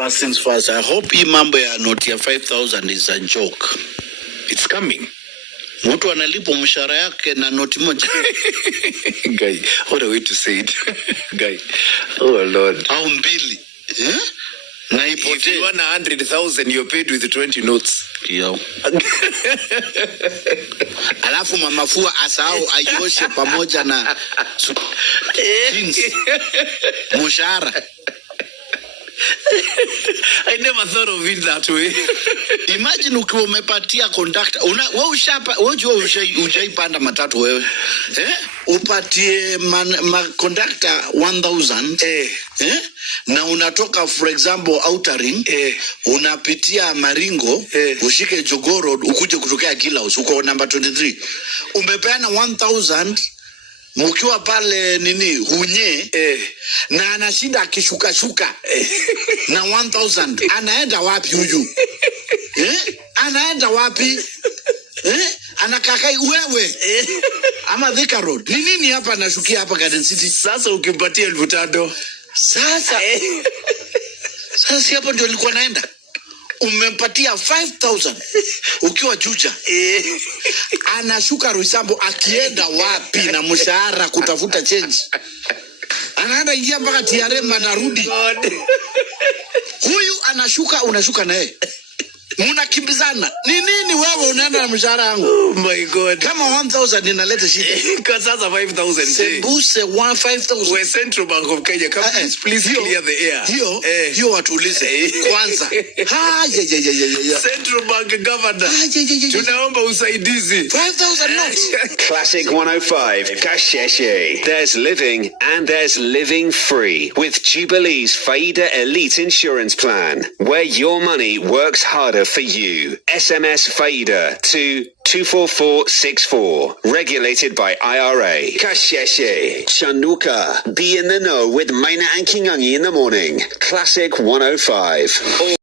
First things first, I hope hii mambo ya noti ya 5,000 is a joke. It's coming. Mtu analipo mshahara yake na noti moja. Guy, what a way to say it. Guy, oh Lord. Au mbili. Na If you want 100,000, you're paid with 20 notes. Yo. Alafu mama fua asahau ayoshe pamoja na jeans. Mshahara. I never thought of it that way. Imagine ukiwa umepatia conductor. Wewe ujaipanda matatu wewe. Upatie conductor 1,000. Na unatoka for example outering. Unapitia Maringo. Ushike Jogoo Road. Ukuje kutokea Kila House. Uko number 23. Umepeana 1,000. Mkiwa pale hunye na anashinda akishuka na 1,000 anaenda wapi huyu? Anaenda wapi? Anakakai wewe ama Decor Road. Ni nini hapa anashukia hapa Garden City? Sasa ukimpatia 5,000 sasa hapo ndio nilikuwa naenda. Umempatia 5,000 ukiwa Juja. Anashuka Roysambu akienda wapi na mshahara kutafuta change? Anaenda ingia mpaka TRM anarudi. Huyu anashuka, unashuka naye. Mnakimbizana. Ni nini wewe unaenda na mshahara wangu? Oh my God. Kama 1,000 inaleta shida. Kwa sasa 5,000. Sembuse 5,000. We Central Bank of Kenya, please clear the air. Hiyo watuulize kwanza. Central Bank Governor. Tunaomba usaidizi. 5,000 notes. Classic 105, Kasheshe. There's living and there's living free with Jubilee's Faida Elite Insurance Plan, where your money works harder for you. SMS Faida to 24464. Regulated by IRA. Kasheshe. Chanuka. Be in the know with Maina and Kingangi in the morning. Classic 105.